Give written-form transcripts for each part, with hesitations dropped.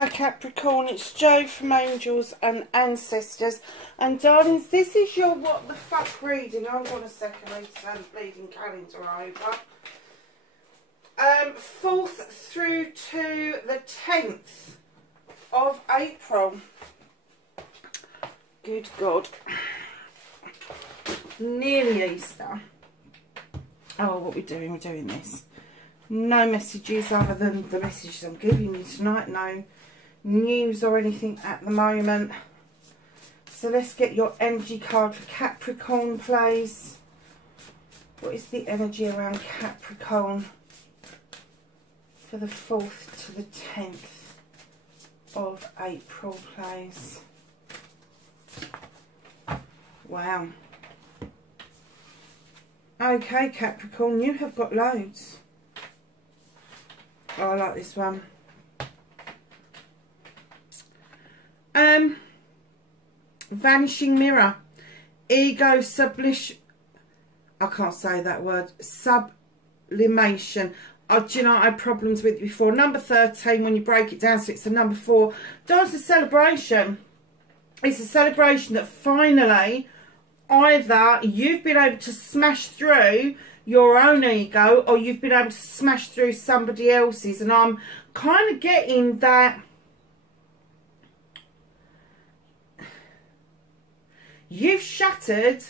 Hi Capricorn, it's Jo from Angels and Ancestors, and darlings, this is your what the fuck reading. Hold on a second, I need to turn the bleeding calendar over. 4th through to the 10th of April. Good God. Nearly Easter. Oh, what we're doing, we're doing this. No messages other than the messages I'm giving you tonight. No news or anything at the moment. So let's get your energy card for Capricorn, please. What is the energy around Capricorn for the 4th to the 10th of April, please? Wow. Okay, Capricorn, you have got loads. Oh, I like this one. Vanishing mirror, ego I can't say that word. Sublimation. Oh, do you know I had problems with it before? Number 13, when you break it down, so it's a number 4. It's a celebration. It's a celebration that finally either you've been able to smash through your own ego, or you've been able to smash through somebody else's. And I'm kind of getting that you've shattered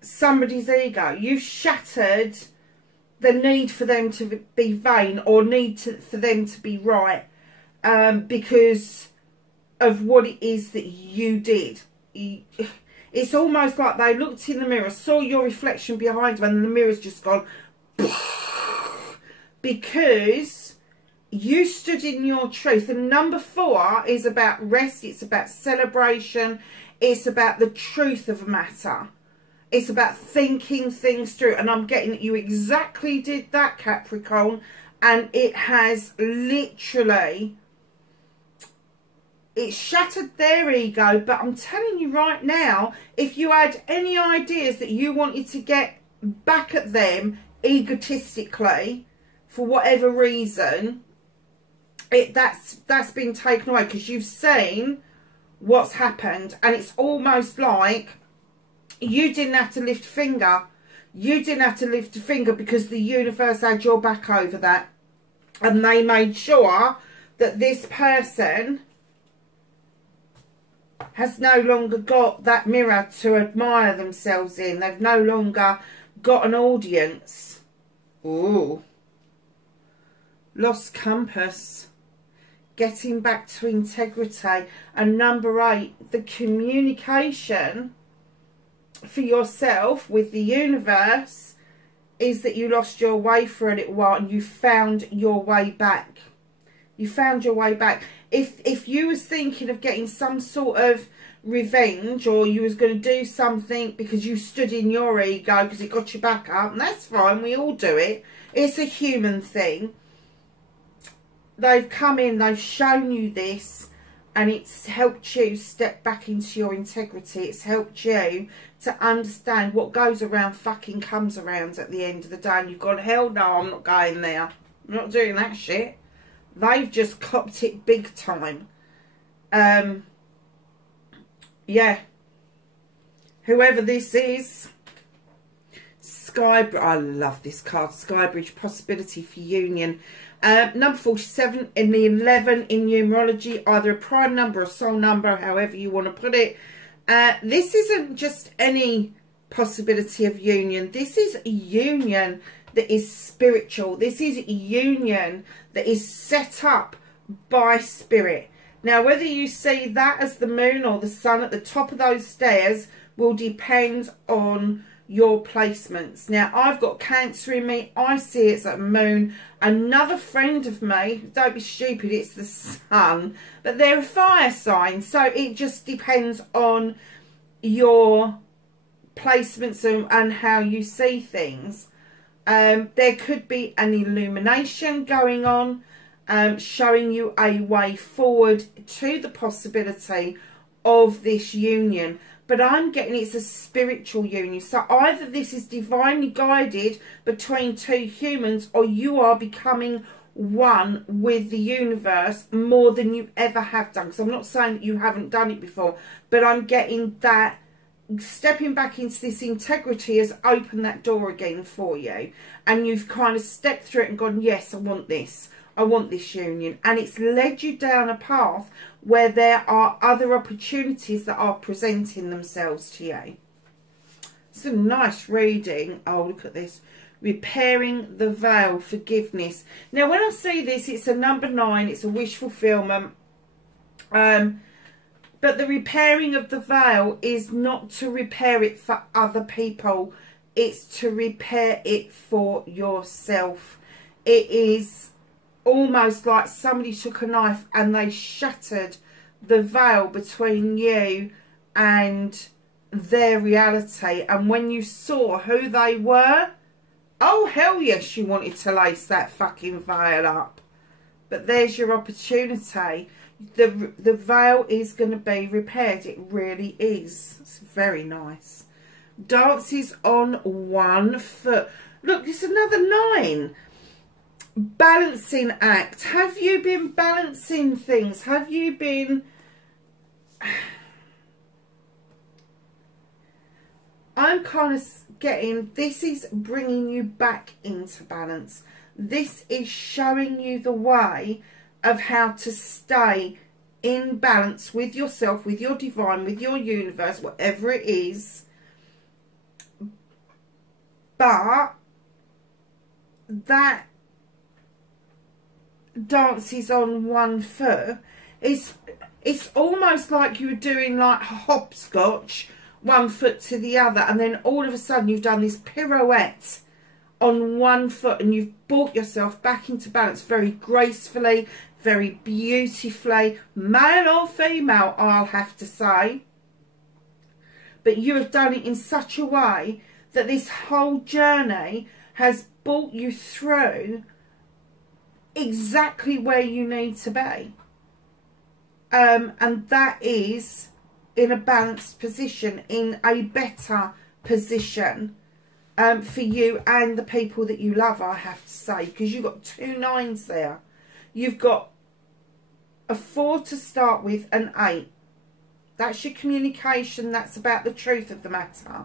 somebody's ego. You've shattered the need for them to be vain, or for them to be right, because of what it is that you did. It's almost like they looked in the mirror, saw your reflection behind them, and the mirror's just gone because you stood in your truth. And number 4 is about rest. It's about celebration. It's about the truth of a matter. It's about thinking things through. And I'm getting that you exactly did that, Capricorn. And it has literally, it shattered their ego. But I'm telling you right now, if you had any ideas that you wanted to get back at them egotistically, for whatever reason, that's been taken away, because you've seen what's happened. And it's almost like you didn't have to lift a finger. You didn't have to lift a finger, because the universe had your back over that. And they made sure that this person has no longer got that mirror to admire themselves in. They've no longer got an audience. Ooh. Lost compass. Getting back to integrity. And number 8, the communication for yourself with the universe is that you lost your way for a little while and you found your way back. You found your way back. If you was thinking of getting some sort of revenge, or you was going to do something because you stood in your ego because it got you back up, and that's fine, we all do it. It's a human thing. They've come in, they've shown you this, and it's helped you step back into your integrity. It's helped you to understand what goes around fucking comes around at the end of the day. And you've gone, hell no, I'm not going there. I'm not doing that shit. They've just copped it big time. Yeah. Whoever this is, I love this card. Skybridge, possibility for union. Number 47 in the 11 in numerology, either a prime number or soul number, however you want to put it. This isn't just any possibility of union. This is a union that is spiritual. This is a union that is set up by spirit. Now, whether you see that as the moon or the sun at the top of those stairs will depend on your placements. Now, I've got Cancer in me. I see it's a moon. Another friend of me, don't be stupid, it's the sun. But they're a fire sign. So it just depends on your placements and how you see things. There could be an illumination going on, showing you a way forward to the possibility of this union. But I'm getting it's a spiritual union. So either this is divinely guided between two humans, or you are becoming one with the universe more than you ever have done. Because I'm not saying that you haven't done it before, but I'm getting that stepping back into this integrity has opened that door again for you, and you've kind of stepped through it and gone, yes, I want this union, and it's led you down a path where there are other opportunities that are presenting themselves to you. It's a nice reading. Oh, look at this. Repairing the veil, forgiveness. Now, when I see this, it's a number 9. It's a wish fulfillment. But the repairing of the veil is not to repair it for other people. It's to repair it for yourself. It is almost like somebody took a knife and they shattered the veil between you and their reality. And when you saw who they were, oh, hell yes, you wanted to lace that fucking veil up. But there's your opportunity. The veil is going to be repaired. It really is. It's very nice. Dances on 1 foot. Look, it's another 9. Balancing act. Have you been balancing things? Have you been... I'm kind of getting, this is bringing you back into balance. This is showing you the way of how to stay in balance with yourself, with your divine, with your universe, whatever it is. But that dances on 1 foot. It's almost like you were doing like hopscotch, 1 foot to the other, and then all of a sudden you've done this pirouette on 1 foot and you've brought yourself back into balance very gracefully, very beautifully, male or female, I'll have to say. But you have done it in such a way that this whole journey has brought you through exactly where you need to be. And that is in a balanced position, in a better position for you and the people that you love, I have to say. Because you've got 2 9s there. You've got a 4 to start with, an 8. That's your communication. That's about the truth of the matter.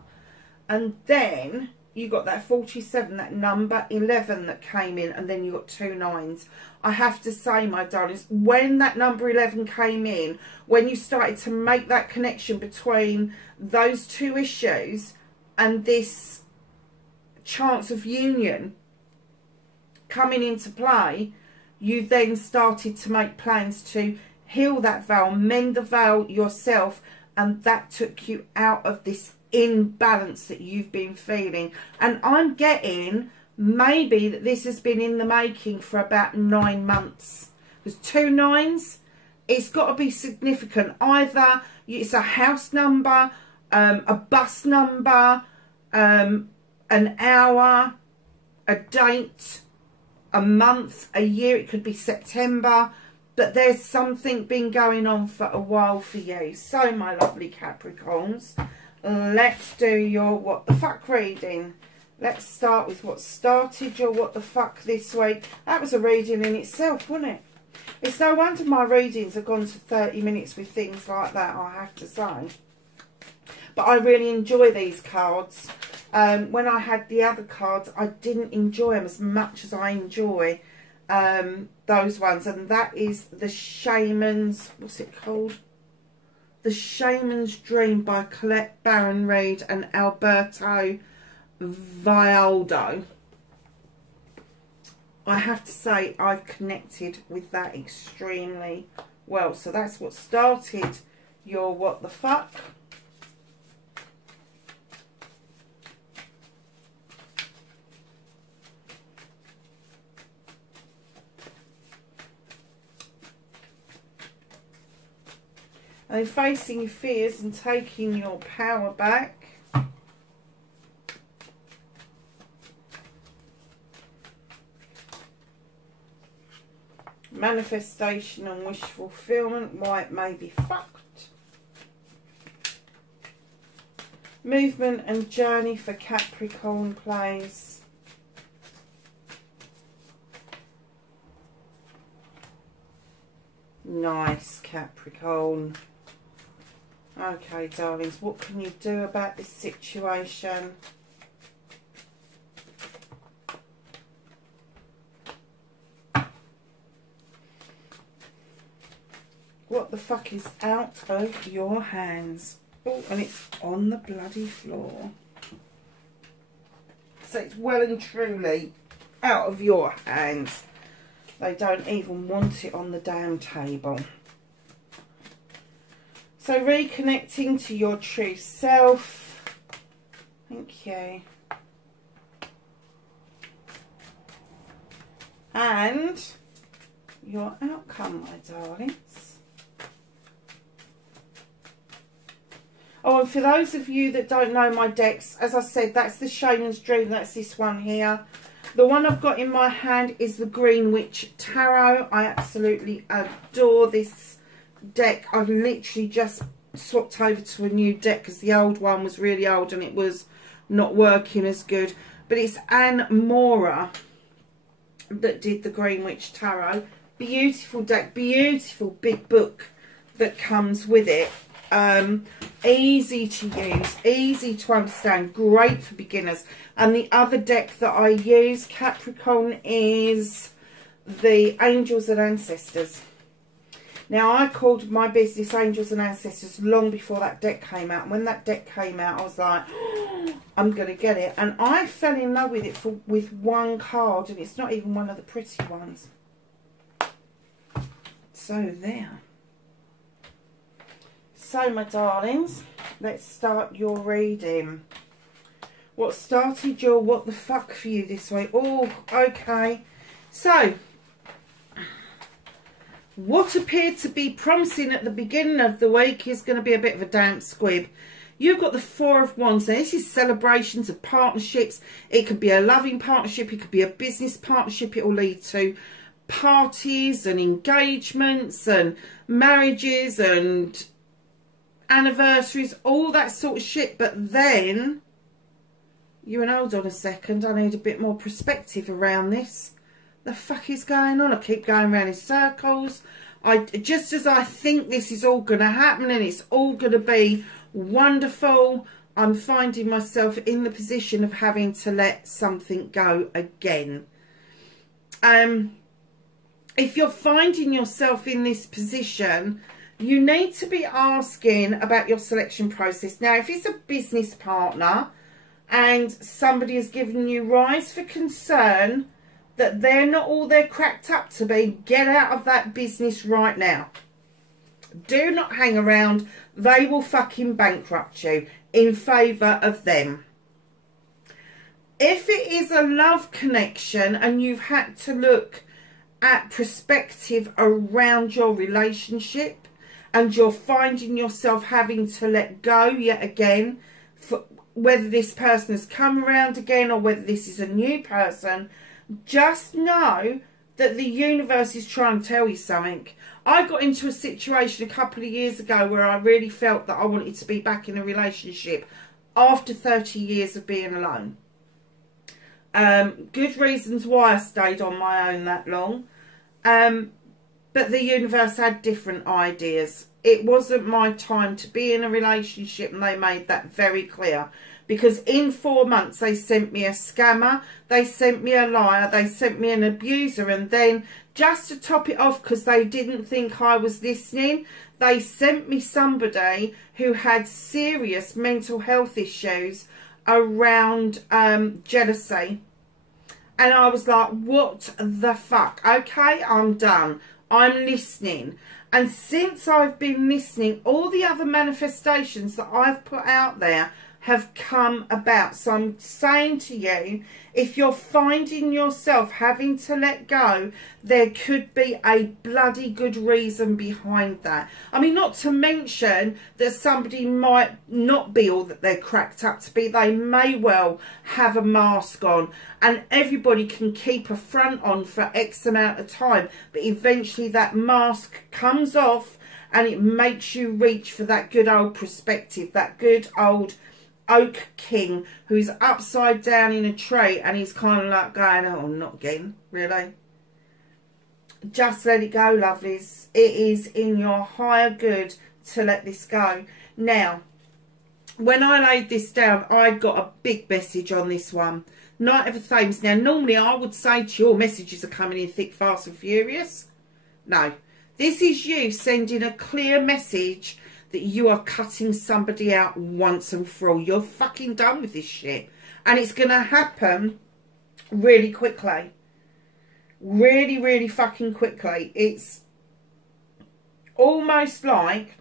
And then you got that 47, that number 11 that came in, and then you got 2 9s. I have to say, my darlings, when that number 11 came in, when you started to make that connection between those 2 issues and this chance of union coming into play, you then started to make plans to heal that veil, mend the veil yourself, and that took you out of this imbalance that you've been feeling. And I'm getting maybe that this has been in the making for about 9 months. There's 2 9s. It's got to be significant. Either it's a house number, a bus number, an hour, a date, a month, a year. It could be September. But there's something been going on for a while for you. So, my lovely Capricorns, let's do your what the fuck reading. Let's start with what started your what the fuck this week. That was a reading in itself, wasn't it? It's no wonder my readings have gone to 30 minutes with things like that, I have to say. But I really enjoy these cards. When I had the other cards, I didn't enjoy them as much as I enjoy those ones. And that is the Shaman's, what's it called? The Shaman's Dream by Colette Baron Reid and Alberto Vialdo. I have to say I've connected with that extremely well. So that's what started your what the fuck. And facing your fears and taking your power back. Manifestation and wish fulfillment, why it may be fucked. Movement and journey for Capricorn, please. Nice, Capricorn. Okay, darlings, what can you do about this situation? What the fuck is out of your hands? Oh, and it's on the bloody floor. So it's well and truly out of your hands. They don't even want it on the damn table. So reconnecting to your true self. Thank you. And your outcome, my darlings. Oh, and for those of you that don't know my decks, as I said, that's the Shaman's Dream. That's this one here. The one I've got in my hand is the Green Witch Tarot. I absolutely adore this deck. I've literally just swapped over to a new deck because the old one was really old and it was not working as good. But it's Anne Mora that did the Green Witch Tarot. Beautiful deck, beautiful big book that comes with it. Easy to use, easy to understand, great for beginners. And the other deck that I use, Capricorn, is the Angels and Ancestors. Now, I called my business Angels and Ancestors long before that deck came out. And when that deck came out, I was like, oh, I'm going to get it. And I fell in love with it with one card, and it's not even one of the pretty ones. So, there. So, my darlings, let's start your reading. What started your what the fuck for you this way? Oh, okay. So, what appeared to be promising at the beginning of the week is going to be a bit of a damp squib. You've got the Four of Wands. Now, this is celebrations of partnerships. It could be a loving partnership. It could be a business partnership. It will lead to parties and engagements and marriages and anniversaries, all that sort of shit. But then you and hold on a second, I need a bit more perspective around this. The fuck is going on? I keep going around in circles. Just as I think this is all going to happen and it's all going to be wonderful, I'm finding myself in the position of having to let something go again. If you're finding yourself in this position, you need to be asking about your selection process. Now, if it's a business partner and somebody has given you rise for concern that they're not all they're cracked up to be, get out of that business right now. Do not hang around. They will fucking bankrupt you in favour of them. If it is a love connection and you've had to look at perspective around your relationship and you're finding yourself having to let go yet again, for whether this person has come around again or whether this is a new person, just know that the universe is trying to tell you something. I got into a situation a couple of years ago where I really felt that I wanted to be back in a relationship after 30 years of being alone. Good reasons why I stayed on my own that long. But the universe had different ideas. It wasn't my time to be in a relationship, and they made that very clear. Because in 4 months, they sent me a scammer, they sent me a liar, they sent me an abuser, and then just to top it off, because they didn't think I was listening, they sent me somebody who had serious mental health issues around jealousy. And I was like, what the fuck? Okay, I'm done. I'm listening. And since I've been listening, all the other manifestations that I've put out there have come about. So I'm saying to you, if you're finding yourself having to let go, there could be a bloody good reason behind that. I mean, not to mention that somebody might not be all that they're cracked up to be. They may well have a mask on, and everybody can keep a front on for X amount of time, but eventually that mask comes off and it makes you reach for that good old perspective, that good old Oak King who's upside down in a tree, and he's kind of like going, oh, not again, really? just let it go, lovelies. It is in your higher good to let this go. Now, when I laid this down, I got a big message on this one. Knight of the Thames. Now, normally I would say to you, your messages are coming in thick, fast and furious. No. This is you sending a clear message that you are cutting somebody out once and for all. You're fucking done with this shit. And it's going to happen really quickly. Really, really fucking quickly. It's almost like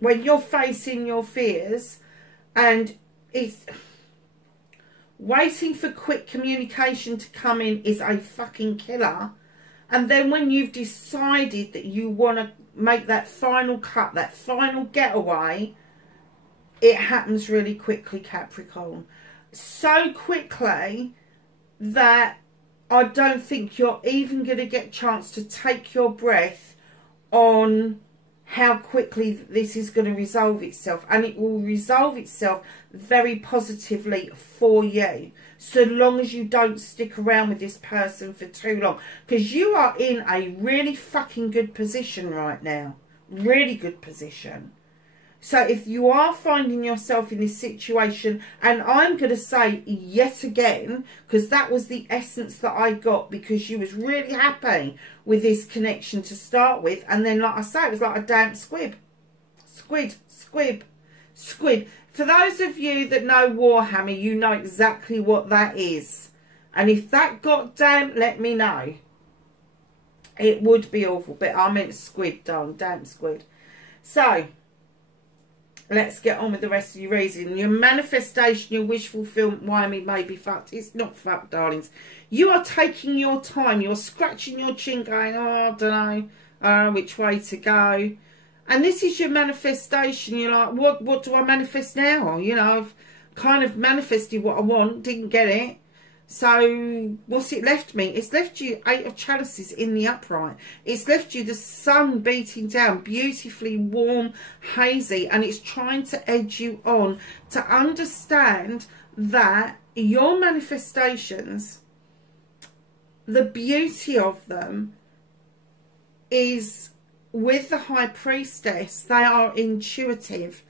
when you're facing your fears and it's waiting for quick communication to come in is a fucking killer. And then when you've decided that you want to make that final cut, that final getaway, it happens really quickly, Capricorn. So quickly that I don't think you're even going to get a chance to take your breath on how quickly this is going to resolve itself. And it will resolve itself very positively for you, so long as you don't stick around with this person for too long. Because you are in a really fucking good position right now. Really good position. So if you are finding yourself in this situation, and I'm going to say yet again, because that was the essence that I got, because you was really happy with this connection to start with. And then, like I say, it was like a damp squib. Squid. For those of you that know Warhammer, you know exactly what that is. And if that got damp, let me know. It would be awful. But I meant squid, darling. Damp squid. So, let's get on with the rest of your reading. Your manifestation, your wish fulfillment, why me may be fucked. It's not fucked, darlings. You are taking your time. You're scratching your chin going, oh, I don't know which way to go. And this is your manifestation. You're like, what do I manifest now? You know, I've kind of manifested what I want, didn't get it. So what's it left me? It's left you 8 of Chalices in the upright. It's left you the sun beating down, beautifully warm, hazy, and it's trying to edge you on to understand that your manifestations, the beauty of them is with the High Priestess. They are intuitive.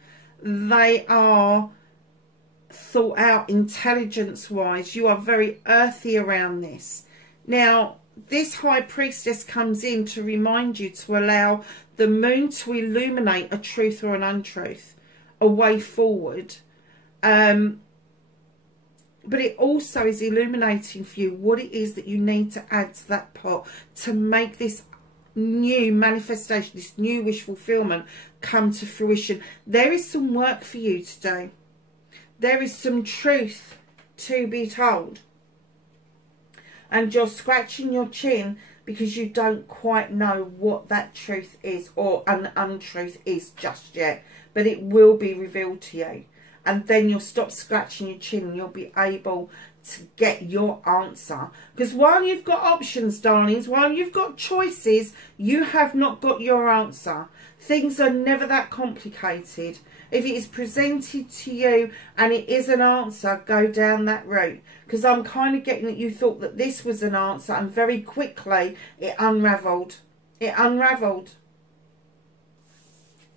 They are thought out intelligence wise. You are very earthy around this. Now, this High Priestess comes in to remind you to allow the moon to illuminate a truth or an untruth, a way forward. But it also is illuminating for you what it is that you need to add to that pot to make this new manifestation, this new wish fulfillment come to fruition. There is some work for you to do. There is some truth to be told. And you're scratching your chin because you don't quite know what that truth is or an untruth is just yet. But it will be revealed to you. And then you'll stop scratching your chin and you'll be able to get your answer. Because while you've got options, darlings, while you've got choices, you have not got your answer. Things are never that complicated. If it is presented to you and it is an answer, go down that route. Because I'm kind of getting that you thought that this was an answer and very quickly it unravelled. It unravelled.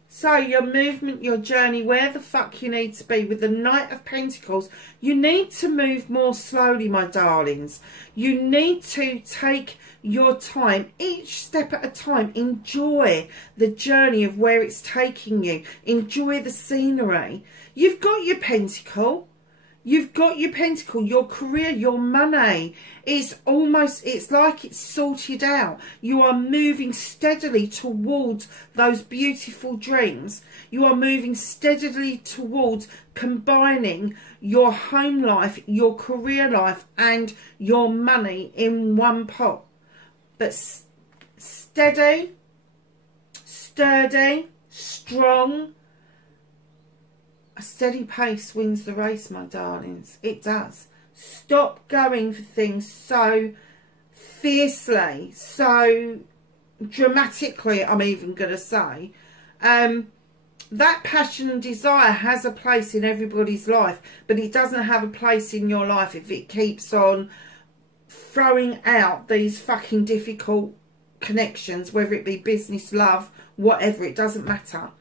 So your movement, your journey, where the fuck you need to be with the Knight of Pentacles, you need to move more slowly, my darlings. You need to take your time, each step at a time. Enjoy the journey of where it's taking you. Enjoy the scenery. You've got your pentacle. You've got your pentacle, your career, your money. It's like it's sorted out. You are moving steadily towards those beautiful dreams. You are moving steadily towards combining your home life, your career life, and your money in one pot. But steady, sturdy, strong. A steady pace wins the race, my darlings. It does. Stop going for things so fiercely, so dramatically, I'm even going to say. That passion and desire has a place in everybody's life, but it doesn't have a place in your life if it keeps on throwing out these fucking difficult connections, whether it be business, love, whatever, it doesn't matter.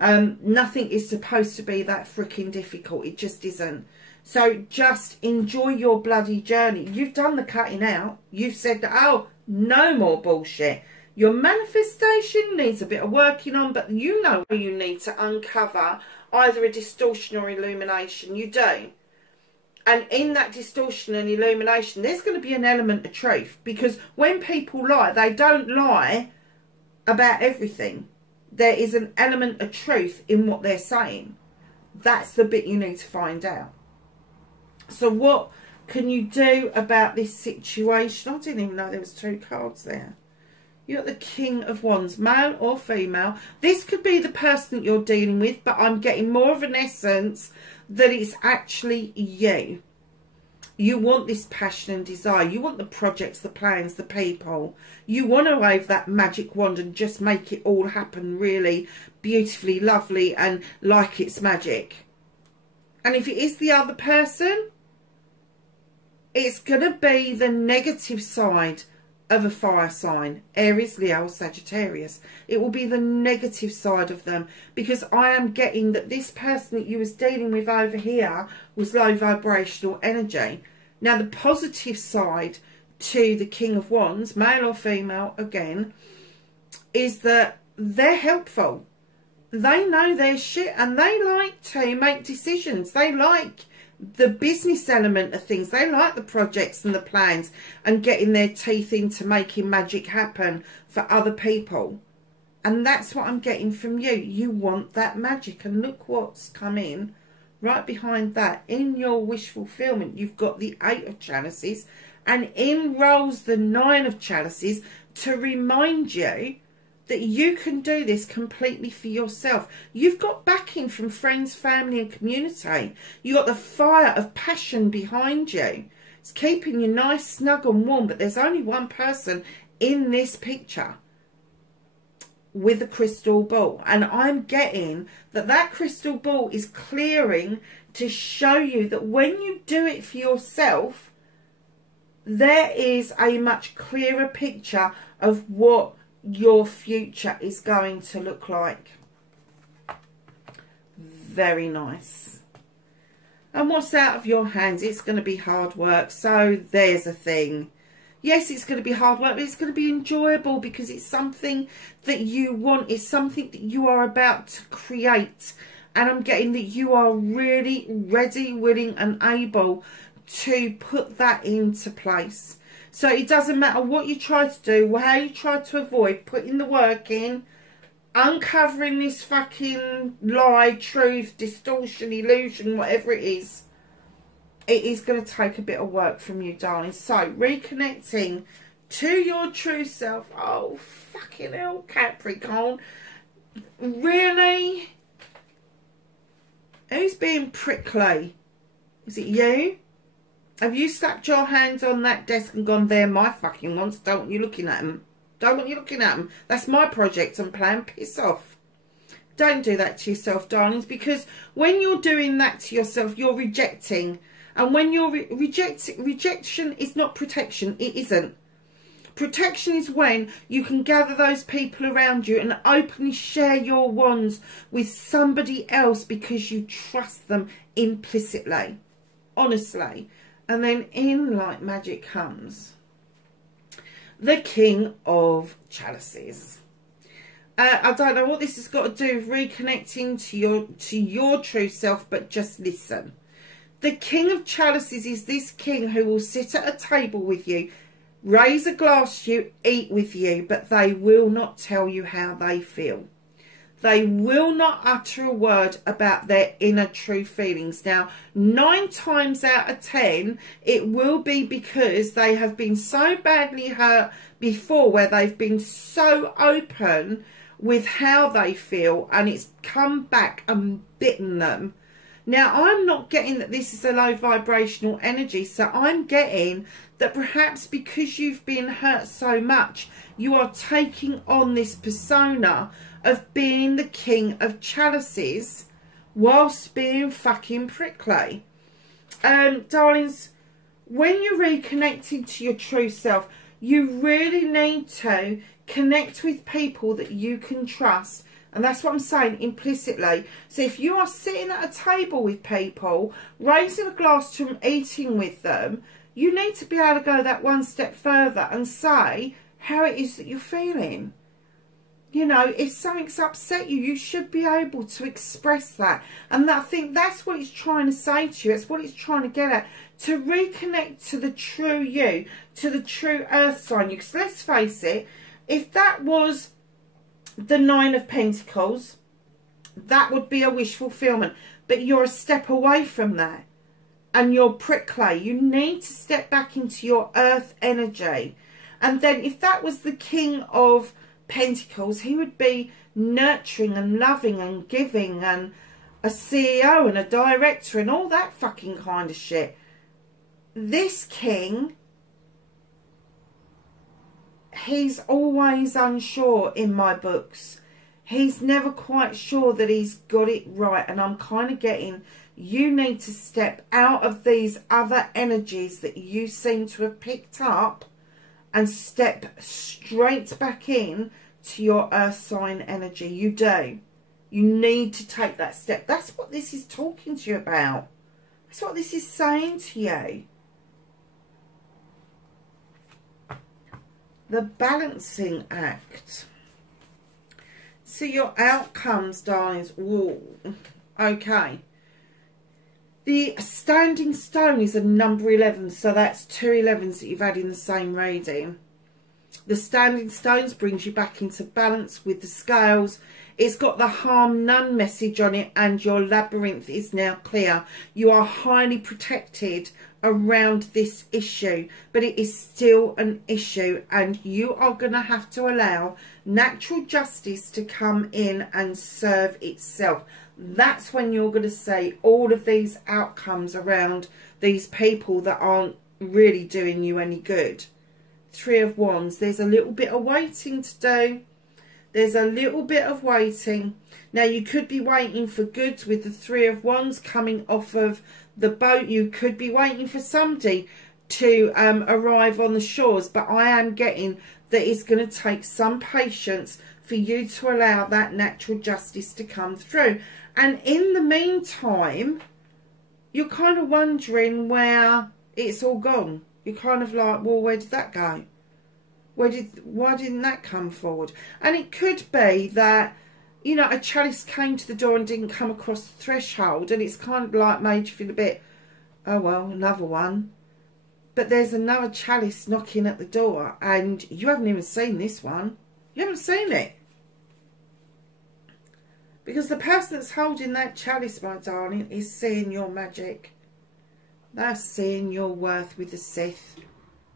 Nothing is supposed to be that freaking difficult. It just isn't. So just enjoy your bloody journey. You've done the cutting out. You've said that, oh, no more bullshit. Your manifestation needs a bit of working on, but you know you need to uncover either a distortion or illumination. You do. And in that distortion and illumination, there's going to be an element of truth. Because when people lie, they don't lie about everything. There is an element of truth in what they're saying. That's the bit you need to find out. So what can you do about this situation? I didn't even know there was 2 cards there. You're the King of Wands, male or female. This could be the person that you're dealing with, but I'm getting more of an essence that it's actually you. You want this passion and desire. You want the projects, the plans, the people. You want to wave that magic wand and just make it all happen really beautifully, lovely, and like it's magic. And if it is the other person, it's going to be the negative side of a fire sign. Aries, Leo, Sagittarius. It will be the negative side of them, because I am getting that this person that you was dealing with over here was low vibrational energy. Now the positive side to the King of Wands, male or female again, is that they're helpful. They know their shit and they like to make decisions. They like the business element of things. They like the projects and the plans and getting their teeth into making magic happen for other people. And that's what I'm getting from you. You want that magic. And look what's come in right behind that. In your wish fulfillment, you've got the 8 of Chalices, and in rolls the 9 of Chalices to remind you that you can do this completely for yourself. You've got backing from friends, family and community. You've got the fire of passion behind you. It's keeping you nice, snug and warm, but there's only one person in this picture with a crystal ball. And I'm getting that that crystal ball is clearing to show you that when you do it for yourself, there is a much clearer picture of what your future is going to look like. Very nice. And what's out of your hands? It's going to be hard work. So there's a thing. Yes, it's going to be hard work, but it's going to be enjoyable because it's something that you want. It's something that you are about to create. And I'm getting that you are really ready, willing and able to put that into place. So it doesn't matter what you try to do, how you try to avoid putting the work in, uncovering this fucking lie, truth, distortion, illusion, whatever it is going to take a bit of work from you, darling. So reconnecting to your true self. Oh, fucking hell, Capricorn. Really? Who's being prickly? Is it you? Have you slapped your hands on that desk and gone, they're my fucking ones, don't want you looking at them. Don't want you looking at them. That's my project and plan. Piss off. Don't do that to yourself, darlings, because when you're doing that to yourself, you're rejecting. And when you're rejection is not protection. It isn't. Protection is when you can gather those people around you and openly share your wands with somebody else because you trust them implicitly. Honestly. And then in like magic comes the King of Chalices. I don't know what this has got to do with reconnecting to your true self, but just listen. The King of Chalices is this king who will sit at a table with you, raise a glass to you, eat with you, but they will not tell you how they feel. They will not utter a word about their inner true feelings. Now, 9 times out of 10, it will be because they have been so badly hurt before, where they've been so open with how they feel, and it's come back and bitten them. Now, I'm not getting that this is a low vibrational energy, so I'm getting that perhaps because you've been hurt so much, you are taking on this persona of being the King of Chalices whilst being fucking prickly. Darlings, when you're reconnecting to your true self, You really need to connect with people that you can trust. And that's what I'm saying implicitly. So if you are sitting at a table with people, raising a glass to them, eating with them, you need to be able to go that one step further and say how it is that you're feeling. You know, if something's upset you, you should be able to express that. And I think that's what it's trying to say to you. That's what it's trying to get at. To reconnect to the true you, to the true earth sign you. Because let's face it, if that was the Nine of Pentacles, that would be a wish fulfillment. But you're a step away from that. And you're prickly. You need to step back into your earth energy. And then if that was the King of Pentacles, he would be nurturing and loving and giving and a CEO and a director and all that fucking kind of shit. This king, he's always unsure in my books. He's never quite sure that he's got it right. And I'm kind of getting, you need to step out of these other energies that you seem to have picked up and step straight back in to your earth sign energy. You do. You need to take that step. That's what this is talking to you about. That's what this is saying to you. The balancing act. So your outcomes, darlings. Whoa. Okay. The standing stone is a number 11. So that's 2 11s that you've had in the same reading. The standing stones brings you back into balance with the scales. It's got the harm none message on it, and your labyrinth is now clear. You are highly protected around this issue, but it is still an issue, and you are going to have to allow natural justice to come in and serve itself. That's when you're going to see all of these outcomes around these people that aren't really doing you any good. 3 of Wands. There's a little bit of waiting to do. There's a little bit of waiting. Now, you could be waiting for goods with the 3 of Wands coming off of the boat. You could be waiting for somebody to arrive on the shores. But I am getting that it's going to take some patience for you to allow that natural justice to come through. And in the meantime, you're kind of wondering where it's all gone. You're kind of like, well, where did that go? Why didn't that come forward? And it could be that, you know, a chalice came to the door and didn't come across the threshold, and it's kind of like made you feel a bit, oh well, another one. But there's another chalice knocking at the door, and you haven't even seen this one. You haven't seen it. Because the person that's holding that chalice, my darling, is seeing your magic. They're seeing your worth with the Sith.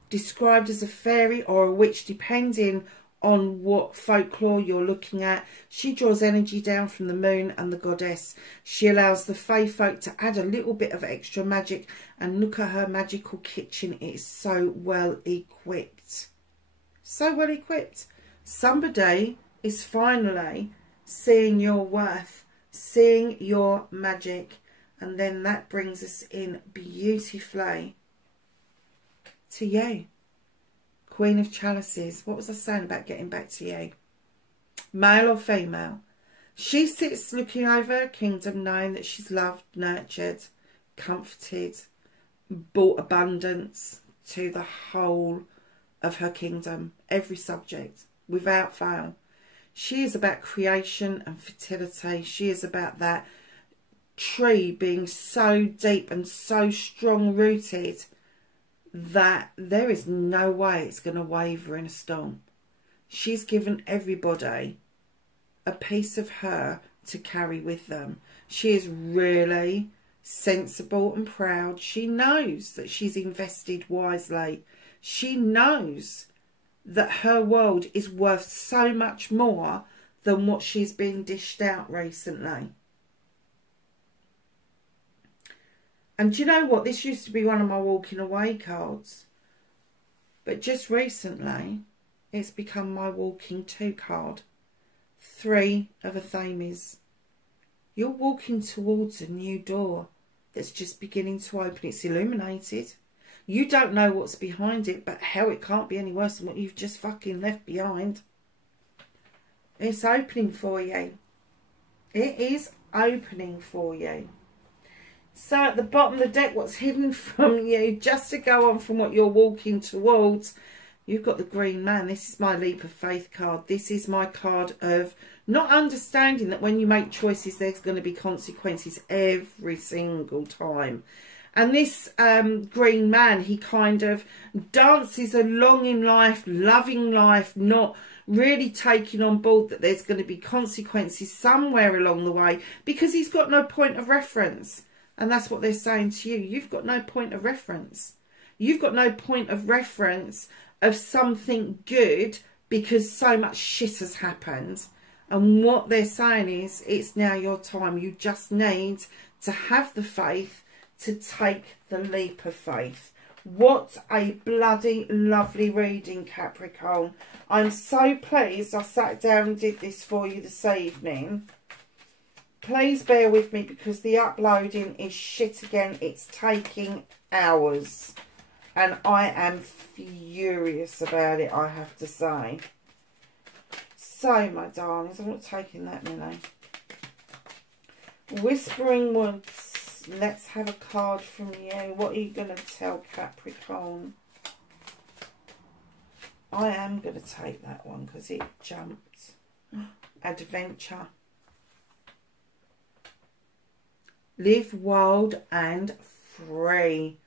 Described as a fairy or a witch, depending on what folklore you're looking at. She draws energy down from the moon and the goddess. She allows the fae folk to add a little bit of extra magic. And look at her magical kitchen. It is so well equipped. So well equipped. Somebody is finally seeing your worth, seeing your magic. And then that brings us in beautifully to you. Queen of Chalices. What was I saying about getting back to you? Male or female? She sits looking over her kingdom, knowing that she's loved, nurtured, comforted, brought abundance to the whole of her kingdom. Every subject, without fail. She is about creation and fertility. She is about that tree being so deep and so strong rooted that there is no way it's going to waver in a storm. She's given everybody a piece of her to carry with them. She is really sensible and proud. She knows that she's invested wisely. She knows that her world is worth so much more than what she's been dished out recently. And do you know what? This used to be one of my walking away cards. But just recently, it's become my walking to card. 3 of Athames. You're walking towards a new door that's just beginning to open. It's illuminated. You don't know what's behind it, but hell, it can't be any worse than what you've just fucking left behind. It's opening for you. It is opening for you. So at the bottom of the deck, what's hidden from you, just to go on from what you're walking towards, you've got the Green Man. This is my leap of faith card. This is my card of not understanding that when you make choices, there's going to be consequences every single time. And this Green Man, he kind of dances along in life, loving life, not really taking on board that there's going to be consequences somewhere along the way, because he's got no point of reference. And that's what they're saying to you. You've got no point of reference. You've got no point of reference of something good because so much shit has happened. And what they're saying is, it's now your time. You just need to have the faith to take the leap of faith. What a bloody lovely reading, Capricorn. I'm so pleased I sat down and did this for you this evening. Please bear with me because the uploading is shit again. It's taking hours. And I am furious about it, I have to say. So, my darlings, I'm not taking that many. Whispering Woods. Let's have a card from you. What are you going to tell Capricorn? I am going to take that one because it jumped. Adventure. Live wild and free.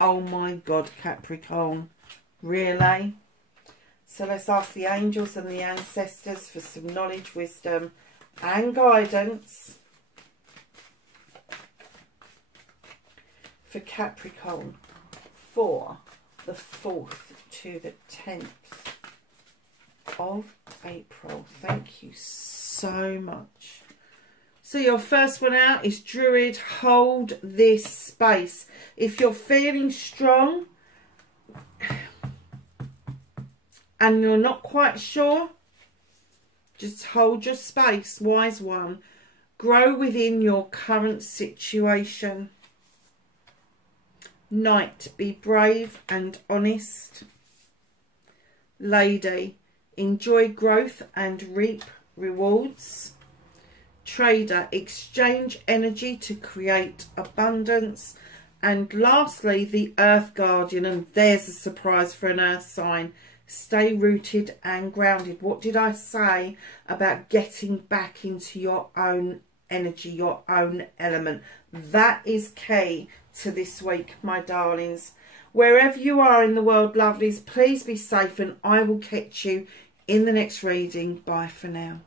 Oh my God, Capricorn. Really? So let's ask the angels and the ancestors for some knowledge, wisdom and guidance for Capricorn for the 4th to the 10th of April. Thank you so much. So your first one out is Druid. Hold this space. If you're feeling strong and you're not quite sure, just hold your space. Wise one. Grow within your current situation. Knight. Be brave and honest. Lady. Enjoy growth and reap rewards. Trader. Exchange energy to create abundance. And lastly, the Earth Guardian. And there's a surprise for an Earth sign. Stay rooted and grounded. What did I say about getting back into your own energy, your own element? That is key to this week, my darlings. Wherever you are in the world, lovelies, please be safe, and I will catch you in the next reading. Bye for now.